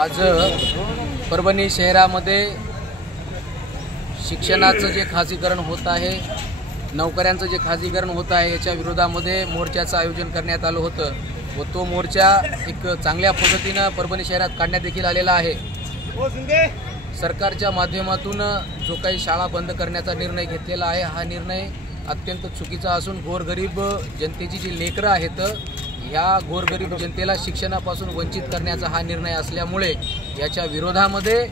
आज परभणी शहरामध्ये शिक्षणाचं जे खाजगीकरण होत आहे, नोकऱ्यांचं जे खाजगीकरण होत आहे, याच्या विरोधामध्ये मोर्चाचं आयोजन करण्यात आलं होतं व तो मोर्चा एक चांगल्या पद्धतीनं परभणी शहरात काढण्यात देखील आलेला आहे। सरकारच्या माध्यमातून जो काही शाळा बंद करण्याचा निर्णय घेतलेला आहे, हा निर्णय अत्यंत चुकीचा असून गोरगरीब जनतेची जी लेकरं आहेत, या गोरगरीब जनतेला शिक्षणापासून वंचित करण्याचा हा निर्णय असल्यामुळे याच्या विरोधामध्ये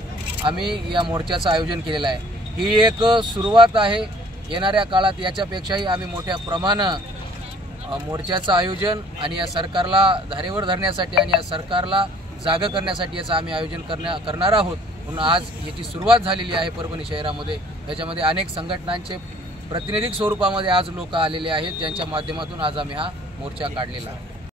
आम्ही या मोर्चाचं आयोजन केलेलं आहे। ही एक सुरुवात आहे। येणाऱ्या काळात याच्यापेक्षाही आम्ही मोठ्या प्रमाणात मोर्चाचं आयोजन आणि या सरकारला धारेवर धरण्यासाठी आणि या सरकारला जागं करण्यासाठी याचं आम्ही आयोजन करणार आहोत। म्हणून आज याची सुरुवात झालेली आहे परभणी शहरामध्ये। त्याच्यामध्ये अनेक संघटनांचे प्रातिनिधिक स्वरूपामध्ये आज लोक आलेले आहेत, ज्यांच्या माध्यमातून आज आम्ही हा मोर्चा काढलेला आहे।